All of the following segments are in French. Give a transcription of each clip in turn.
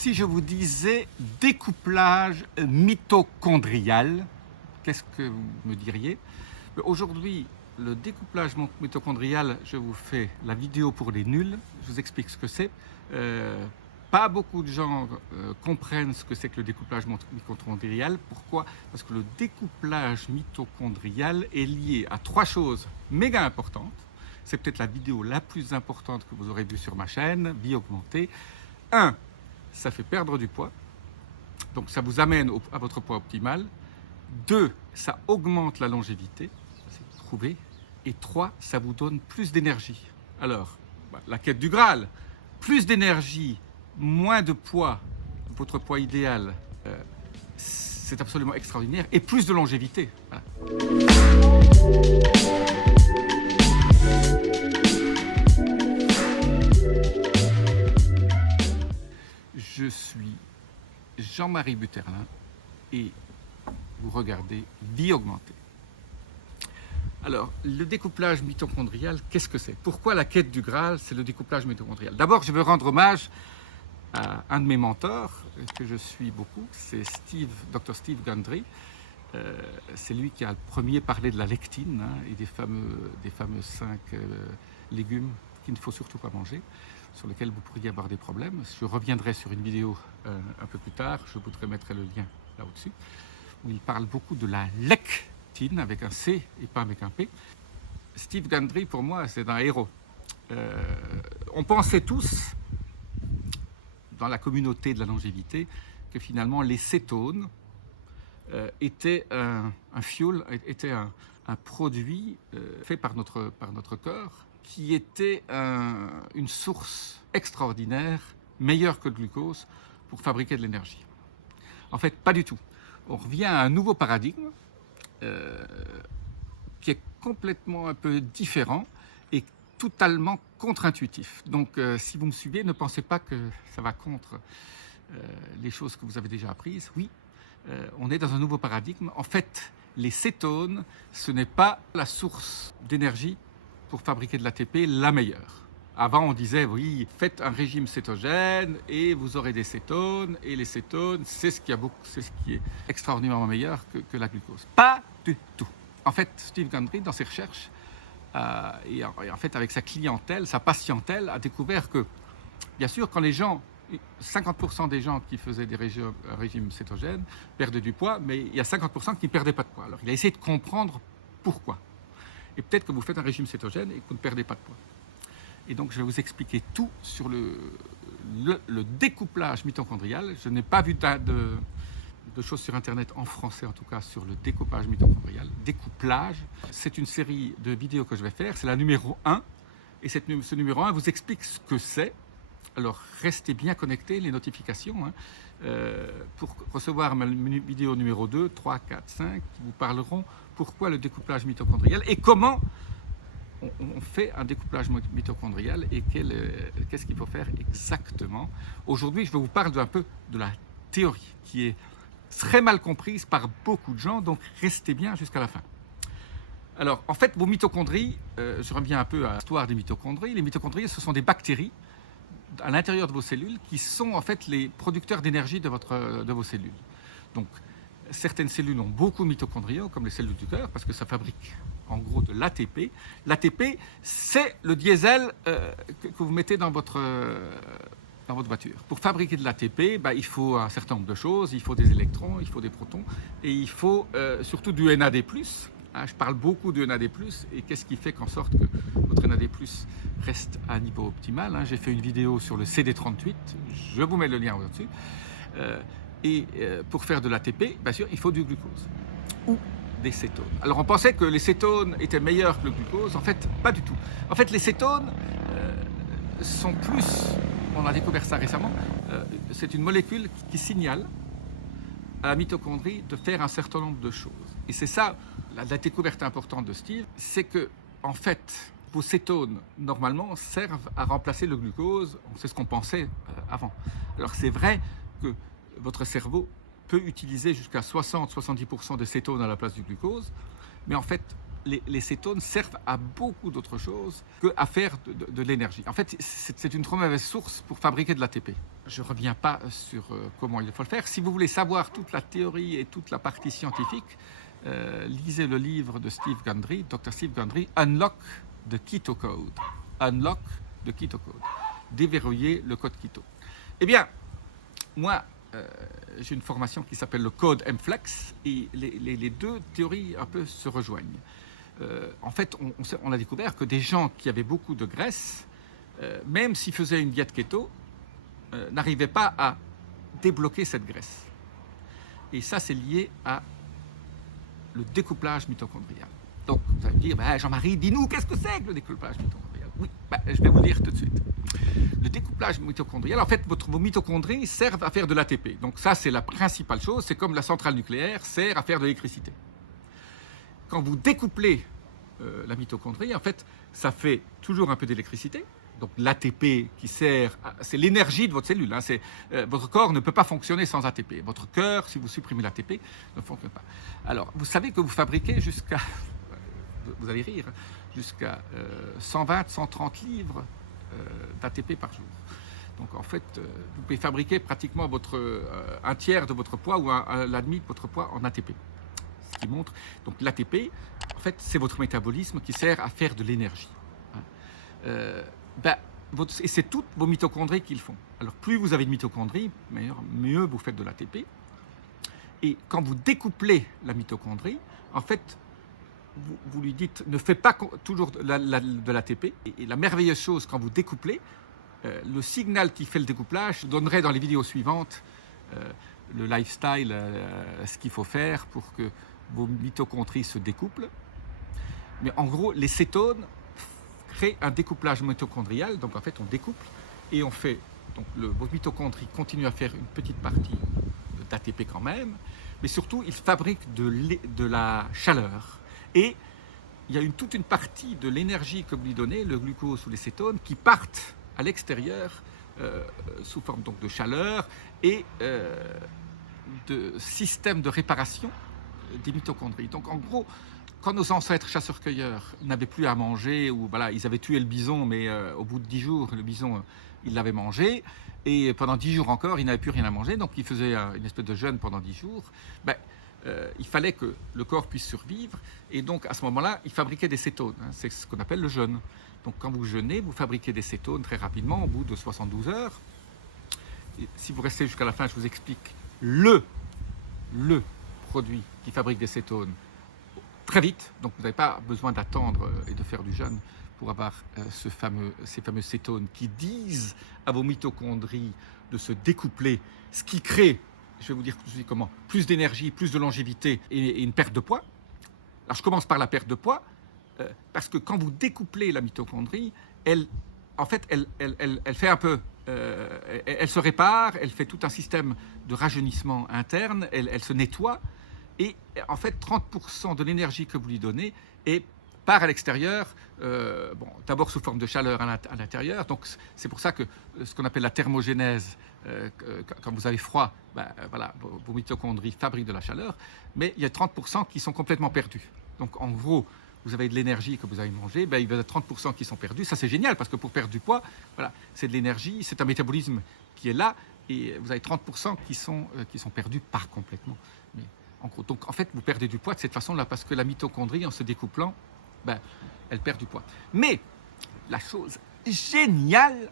Si je vous disais découplage mitochondrial, qu'est-ce que vous me diriez? Aujourd'hui, le découplage mitochondrial, je vous fais la vidéo pour les nuls, je vous explique ce que c'est. Pas beaucoup de gens comprennent ce que c'est que le découplage mitochondrial. Pourquoi? Parce que le découplage mitochondrial est lié à trois choses méga importantes. C'est peut-être la vidéo la plus importante que vous aurez vue sur ma chaîne, Vie augmentée. 1. Ça fait perdre du poids, donc ça vous amène à votre poids optimal. 2. Ça augmente la longévité, c'est prouvé. Et 3. Ça vous donne plus d'énergie. Alors, la quête du Graal, plus d'énergie, moins de poids, votre poids idéal, c'est absolument extraordinaire, et plus de longévité. Voilà. Je suis Jean-Marie Buterlin et vous regardez Vie augmentée. Alors, le découplage mitochondrial, qu'est-ce que c'est? Pourquoi la quête du Graal, c'est le découplage mitochondrial? D'abord, je veux rendre hommage à un de mes mentors, que je suis beaucoup, c'est Dr Steve Gundry. C'est lui qui a le premier parlé de la lectine et des fameux 5 légumes qu'il ne faut surtout pas manger, sur lesquels vous pourriez avoir des problèmes. Je reviendrai sur une vidéo un peu plus tard, je voudrais mettre le lien là au-dessus, où il parle beaucoup de la lectine avec un C et pas avec un P. Steve Gundry, pour moi, c'est un héros. On pensait tous, dans la communauté de la longévité, que finalement les cétones étaient un fuel, était un produit fait par notre corps, qui était une source extraordinaire, meilleure que le glucose, pour fabriquer de l'énergie. En fait, pas du tout. On revient à un nouveau paradigme qui est complètement un peu différent et totalement contre-intuitif. Donc, si vous me suivez, ne pensez pas que ça va contre les choses que vous avez déjà apprises. Oui, on est dans un nouveau paradigme. En fait, les cétones, ce n'est pas la source d'énergie pour fabriquer de l'ATP la meilleure. Avant, on disait, oui, faites un régime cétogène et vous aurez des cétones. Et les cétones, c'est ce qui est extraordinairement meilleur que la glucose. Pas du tout. En fait, Steve Gundry, dans ses recherches, et en fait, avec sa clientèle, sa patientèle, a découvert que, bien sûr, quand les gens, 50% des gens qui faisaient des régimes cétogènes perdaient du poids, mais il y a 50% qui ne perdaient pas de poids. Alors, il a essayé de comprendre pourquoi. Et peut-être que vous faites un régime cétogène et que vous ne perdez pas de poids. Et donc, je vais vous expliquer tout sur le découplage mitochondrial. Je n'ai pas vu de choses sur Internet, en français en tout cas, sur le découpage mitochondrial. Découplage, c'est une série de vidéos que je vais faire. C'est la numéro 1. Et ce numéro 1 vous explique ce que c'est. Alors, restez bien connectés, les notifications, pour recevoir ma vidéo numéro 2, 3, 4, 5, qui vous parleront pourquoi le découplage mitochondrial et comment on fait un découplage mitochondrial et qu'est-ce qu'il faut faire exactement. Aujourd'hui, je vais vous parler un peu de la théorie qui est très mal comprise par beaucoup de gens, donc restez bien jusqu'à la fin. Alors, en fait, vos mitochondries, je reviens un peu à l'histoire des mitochondries. Les mitochondries, ce sont des bactéries à l'intérieur de vos cellules qui sont en fait les producteurs d'énergie de vos cellules. Donc, certaines cellules ont beaucoup de mitochondriaux, comme les cellules du cœur, parce que ça fabrique en gros de l'ATP. L'ATP, c'est le diesel que vous mettez dans votre voiture. Pour fabriquer de l'ATP, il faut un certain nombre de choses. Il faut des électrons, il faut des protons, et il faut surtout du NAD+. Je parle beaucoup de NAD+, et qu'est-ce qui fait qu'en sorte que votre NAD+, reste à un niveau optimal. J'ai fait une vidéo sur le CD38, je vous mets le lien au-dessus. Pour faire de l'ATP, bien sûr, il faut du glucose ou des cétones. Alors on pensait que les cétones étaient meilleurs que le glucose, en fait pas du tout. En fait les cétones sont plus, on a découvert ça récemment, c'est une molécule qui signale à la mitochondrie de faire un certain nombre de choses. Et c'est ça, la découverte importante de Steve, c'est que en fait vos cétones normalement servent à remplacer le glucose, c'est ce qu'on pensait avant. Alors c'est vrai que votre cerveau peut utiliser jusqu'à 60-70% de cétones à la place du glucose, mais en fait, les cétones servent à beaucoup d'autres choses qu'à faire de l'énergie. En fait, c'est une trop mauvaise source pour fabriquer de l'ATP. Je ne reviens pas sur comment il faut le faire. Si vous voulez savoir toute la théorie et toute la partie scientifique, lisez le livre de Steve Gundry, Dr. Steve Gundry, Unlock the Keto Code. Unlock the Keto Code. Déverrouiller le code keto. Eh bien, moi, j'ai une formation qui s'appelle le code MFlex et les deux théories un peu se rejoignent. En fait, on a découvert que des gens qui avaient beaucoup de graisse, même s'ils faisaient une diète keto, n'arrivaient pas à débloquer cette graisse. Et ça, c'est lié à le découplage mitochondrial. Donc, vous allez me dire, Jean-Marie, dis-nous, qu'est-ce que c'est que le découplage mitochondrial? Oui, je vais vous le dire tout de suite. Le découplage mitochondrial, en fait, vos mitochondries servent à faire de l'ATP. Donc ça, c'est la principale chose. C'est comme la centrale nucléaire sert à faire de l'électricité. Quand vous découplez la mitochondrie, en fait, ça fait toujours un peu d'électricité. Donc l'ATP qui sert, c'est l'énergie de votre cellule. Votre corps ne peut pas fonctionner sans ATP. Votre cœur, si vous supprimez l'ATP, ne fonctionne pas. Alors, vous savez que vous fabriquez jusqu'à, vous allez rire, jusqu'à 120, 130 livres d'ATP par jour. Donc en fait, vous pouvez fabriquer pratiquement un tiers de votre poids ou la demi de votre poids en ATP. Ce qui montre, donc l'ATP, en fait, c'est votre métabolisme qui sert à faire de l'énergie. Et c'est toutes vos mitochondries qui le font. Alors plus vous avez de mitochondries, mieux vous faites de l'ATP. Et quand vous découplez la mitochondrie, en fait, vous lui dites, ne fais pas toujours de l'ATP. Et la merveilleuse chose, quand vous découplez, le signal qui fait le découplage, je donnerai dans les vidéos suivantes le lifestyle, ce qu'il faut faire pour que vos mitochondries se découplent. Mais en gros, les cétones créent un découplage mitochondrial. Donc en fait, on découple et on fait... Donc vos mitochondries continuent à faire une petite partie d'ATP quand même, mais surtout, ils fabriquent de la chaleur. Et il y a toute une partie de l'énergie que vous lui donnez, le glucose ou les cétones, qui partent à l'extérieur sous forme donc, de chaleur et de système de réparation des mitochondries. Donc en gros, quand nos ancêtres chasseurs-cueilleurs n'avaient plus à manger, ou voilà, ils avaient tué le bison, mais au bout de 10 jours, le bison, ils l'avaient mangé, et pendant 10 jours encore, ils n'avaient plus rien à manger, donc ils faisaient une espèce de jeûne pendant 10 jours. Il fallait que le corps puisse survivre, et donc à ce moment-là, ils fabriquaient des cétones. C'est ce qu'on appelle le jeûne. Donc quand vous jeûnez, vous fabriquez des cétones très rapidement, au bout de 72 heures. Et si vous restez jusqu'à la fin, je vous explique le produit qui fabrique des cétones très vite. Donc vous n'avez pas besoin d'attendre et de faire du jeûne pour avoir ces fameux cétones qui disent à vos mitochondries de se découpler, ce qui crée, je vais vous dire comment, plus d'énergie, plus de longévité et une perte de poids. Alors je commence par la perte de poids, parce que quand vous découplez la mitochondrie, elle fait un peu, elle se répare, elle fait tout un système de rajeunissement interne, elle se nettoie, et en fait 30% de l'énergie que vous lui donnez part à l'extérieur, d'abord sous forme de chaleur à l'intérieur. Donc c'est pour ça que ce qu'on appelle la thermogénèse, quand vous avez froid, vos mitochondries fabriquent de la chaleur, mais il y a 30% qui sont complètement perdus. Donc en gros, vous avez de l'énergie que vous avez mangée, il y a 30% qui sont perdus. Ça c'est génial parce que pour perdre du poids, c'est de l'énergie, c'est un métabolisme qui est là, et vous avez 30% qui sont perdus, pas complètement. Mais en gros, donc en fait vous perdez du poids de cette façon-là parce que la mitochondrie, en se découplant, elle perd du poids. Mais la chose géniale,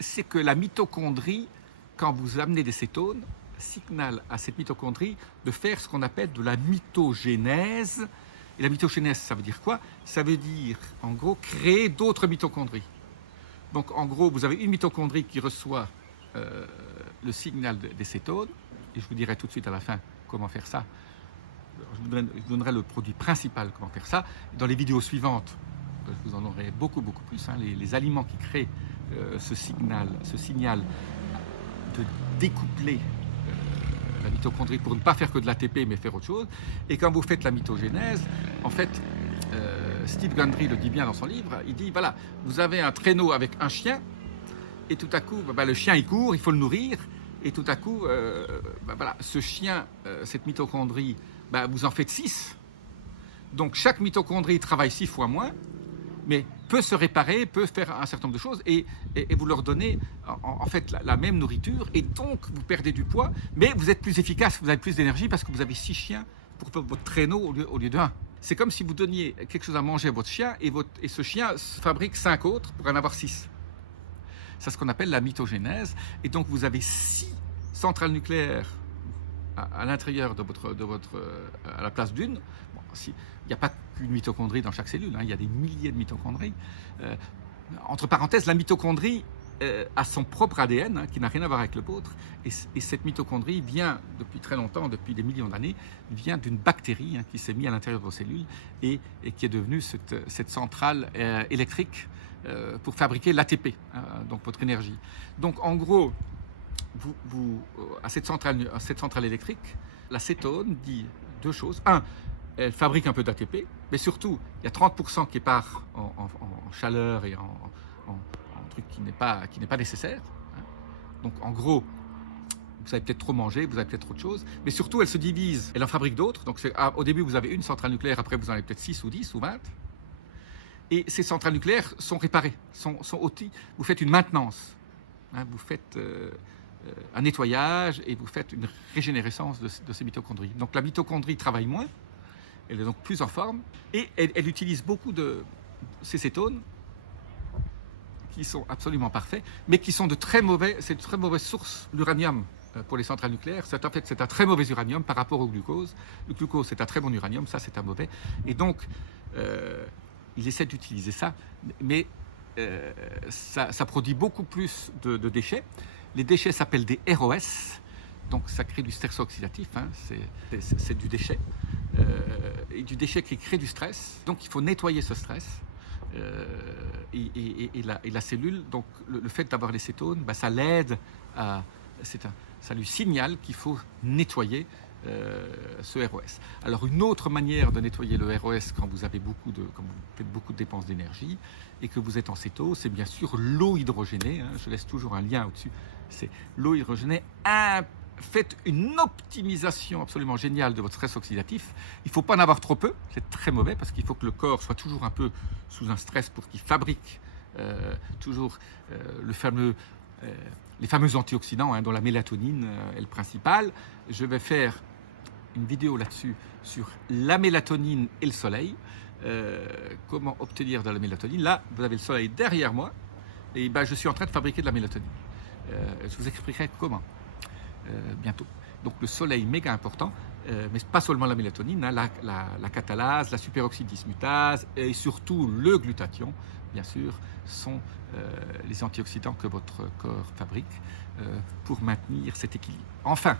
c'est que la mitochondrie, quand vous amenez des cétones, signale à cette mitochondrie de faire ce qu'on appelle de la mitogénèse. Et la mitogénèse, ça veut dire quoi? Ça veut dire, en gros, créer d'autres mitochondries. Donc, en gros, vous avez une mitochondrie qui reçoit le signal des cétones, et je vous dirai tout de suite à la fin comment faire ça. Je vous donnerai le produit principal, comment faire ça. Dans les vidéos suivantes, je vous en aurai beaucoup plus. Les aliments qui créent ce signal de découpler la mitochondrie pour ne pas faire que de l'ATP, mais faire autre chose. Et quand vous faites la mitogénèse, en fait, Steve Gundry le dit bien dans son livre, il dit, voilà, vous avez un traîneau avec un chien, et tout à coup, le chien, il court, il faut le nourrir, et tout à coup, ce chien, cette mitochondrie, vous en faites 6. Donc chaque mitochondrie travaille 6 fois moins, mais peut se réparer, peut faire un certain nombre de choses, et vous leur donnez en fait la même nourriture, et donc vous perdez du poids, mais vous êtes plus efficace, vous avez plus d'énergie parce que vous avez 6 chiens pour votre traîneau au lieu d'1. C'est comme si vous donniez quelque chose à manger à votre chien, et ce chien fabrique 5 autres pour en avoir 6. C'est ce qu'on appelle la mitogénèse, et donc vous avez 6 centrales nucléaires à l'intérieur de votre à la place d'une. Bon, il n'y a pas qu'une mitochondrie dans chaque cellule, hein, il y a des milliers de mitochondries. Entre parenthèses, la mitochondrie a son propre ADN, hein, qui n'a rien à voir avec le vôtre, et cette mitochondrie vient depuis très longtemps, depuis des millions d'années, vient d'une bactérie, hein, qui s'est mise à l'intérieur de vos cellules et qui est devenue cette centrale électrique pour fabriquer l'ATP, donc votre énergie. Donc en gros, à cette centrale électrique, la cétone dit 2 choses. 1, elle fabrique un peu d'ATP, mais surtout, il y a 30% qui part en chaleur et en truc qui n'est pas nécessaire. Hein. Donc en gros, vous avez peut-être trop mangé, vous avez peut-être trop de choses, mais surtout elle se divise, elle en fabrique d'autres. Donc au début vous avez une centrale nucléaire, après vous en avez peut-être 6 ou 10 ou 20. Et ces centrales nucléaires sont réparées, sont outils. Vous faites une maintenance, hein, vous faites un nettoyage et vous faites une régénérescence de ces mitochondries. Donc la mitochondrie travaille moins, elle est donc plus en forme, et elle utilise beaucoup de ces cétones qui sont absolument parfaits, mais qui sont c'est de très mauvaises sources. L'uranium pour les centrales nucléaires, c'est un très mauvais uranium par rapport au glucose. Le glucose, c'est un très bon uranium, ça c'est un mauvais. Et donc, ils essaient d'utiliser ça, mais ça produit beaucoup plus de déchets. Les déchets s'appellent des ROS, donc ça crée du stress oxydatif, hein, c'est du déchet, et du déchet qui crée du stress. Donc il faut nettoyer ce stress. Et la cellule, donc le fait d'avoir les cétones, ça l'aide ça lui signale qu'il faut nettoyer ce ROS. Alors une autre manière de nettoyer le ROS quand vous faites beaucoup de dépenses d'énergie et que vous êtes en cétose, c'est bien sûr l'eau hydrogénée, hein, je laisse toujours un lien au-dessus, c'est l'eau hydrogénée. Faites une optimisation absolument géniale de votre stress oxydatif. Il ne faut pas en avoir trop peu, c'est très mauvais, parce qu'il faut que le corps soit toujours un peu sous un stress pour qu'il fabrique toujours les fameux antioxydants, hein, dont la mélatonine est le principal. Je vais faire une vidéo là-dessus sur la mélatonine et le soleil. Comment obtenir de la mélatonine. Là, vous avez le soleil derrière moi, et je suis en train de fabriquer de la mélatonine. Je vous expliquerai comment. Bientôt. Donc le soleil méga important, mais pas seulement la mélatonine, hein, la catalase, la superoxydismutase et surtout le glutathion, bien sûr, sont les antioxydants que votre corps fabrique pour maintenir cet équilibre. Enfin,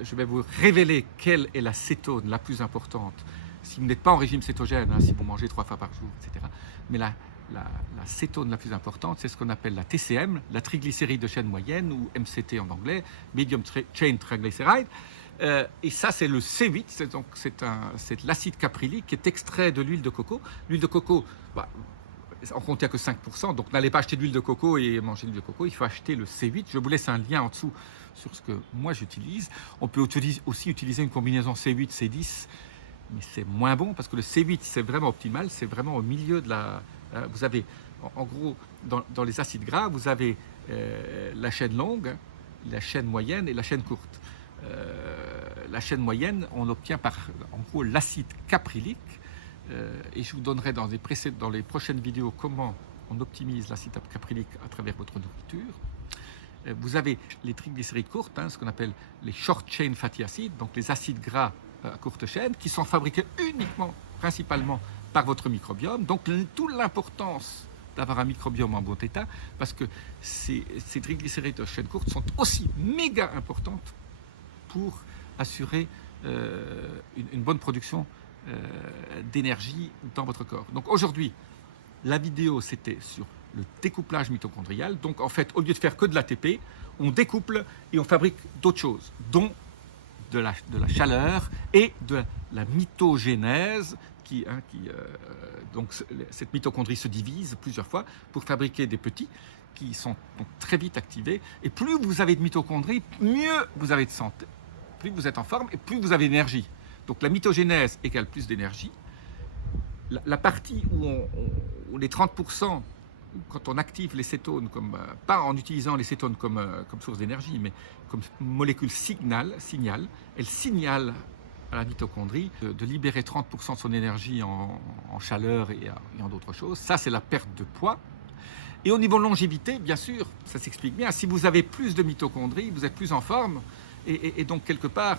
je vais vous révéler quelle est la cétone la plus importante si vous n'êtes pas en régime cétogène, hein, si vous mangez 3 fois par jour, etc. Mais la cétone la plus importante, c'est ce qu'on appelle la TCM, la triglycéride de chaîne moyenne, ou MCT en anglais, Medium Chain Triglyceride. Et ça, c'est le C8, c'est l'acide caprylique qui est extrait de l'huile de coco. L'huile de coco, on ne contient que 5%, donc n'allez pas acheter de l'huile de coco et manger de l'huile de coco, il faut acheter le C8. Je vous laisse un lien en dessous sur ce que moi j'utilise. On peut aussi utiliser une combinaison C8-C10, mais c'est moins bon parce que le C8, c'est vraiment optimal, c'est vraiment au milieu de la... Vous avez, en gros, dans les acides gras, vous avez la chaîne longue, la chaîne moyenne et la chaîne courte. La chaîne moyenne, on l'obtient par, en gros, l'acide caprylique. Et je vous donnerai dans les prochaines vidéos comment on optimise l'acide caprylique à travers votre nourriture. Vous avez les triglycérides courtes, hein, ce qu'on appelle les short chain fatty acids, donc les acides gras à courte chaîne, qui sont fabriqués principalement par votre microbiome. Donc toute l'importance d'avoir un microbiome en bon état, parce que ces triglycérides de chaîne courte sont aussi méga importantes pour assurer une bonne production d'énergie dans votre corps. Donc aujourd'hui, la vidéo c'était sur le découplage mitochondrial. Donc en fait, au lieu de faire que de l'ATP, on découple et on fabrique d'autres choses, dont de la chaleur et de la mitogénèse, donc cette mitochondrie se divise plusieurs fois pour fabriquer des petits qui sont donc très vite activés. Et plus vous avez de mitochondries, mieux vous avez de santé. Plus vous êtes en forme et plus vous avez d'énergie. Donc la mitogénèse égale plus d'énergie. la partie où les 30%, quand on active les cétones, pas en utilisant les cétones comme source d'énergie, mais comme molécule signal, elle signale à la mitochondrie de libérer 30% de son énergie en chaleur et en d'autres choses. Ça, c'est la perte de poids. Et au niveau longévité, bien sûr, ça s'explique bien. Si vous avez plus de mitochondries, vous êtes plus en forme. Et donc, quelque part,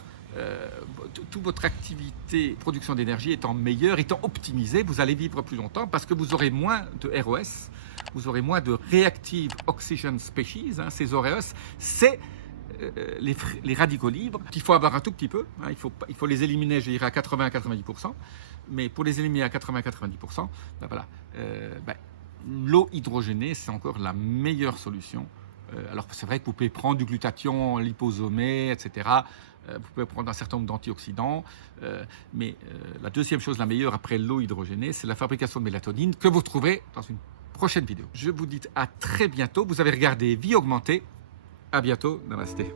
toute votre activité, production d'énergie étant meilleure, étant optimisée, vous allez vivre plus longtemps parce que vous aurez moins de ROS, vous aurez moins de Reactive Oxygen Species. Ces ROS, c'est les radicaux libres. Il faut avoir un tout petit peu. Il faut les éliminer, je dirais, à 80-90%. Mais pour les éliminer à 80-90%, voilà, l'eau hydrogénée, c'est encore la meilleure solution. Alors c'est vrai que vous pouvez prendre du glutathion liposomé, etc. Vous pouvez prendre un certain nombre d'antioxydants. Mais la deuxième chose, la meilleure après l'eau hydrogénée, c'est la fabrication de mélatonine que vous trouverez dans une prochaine vidéo. Je vous dis à très bientôt. Vous avez regardé Vie augmentée. À bientôt. Namasté.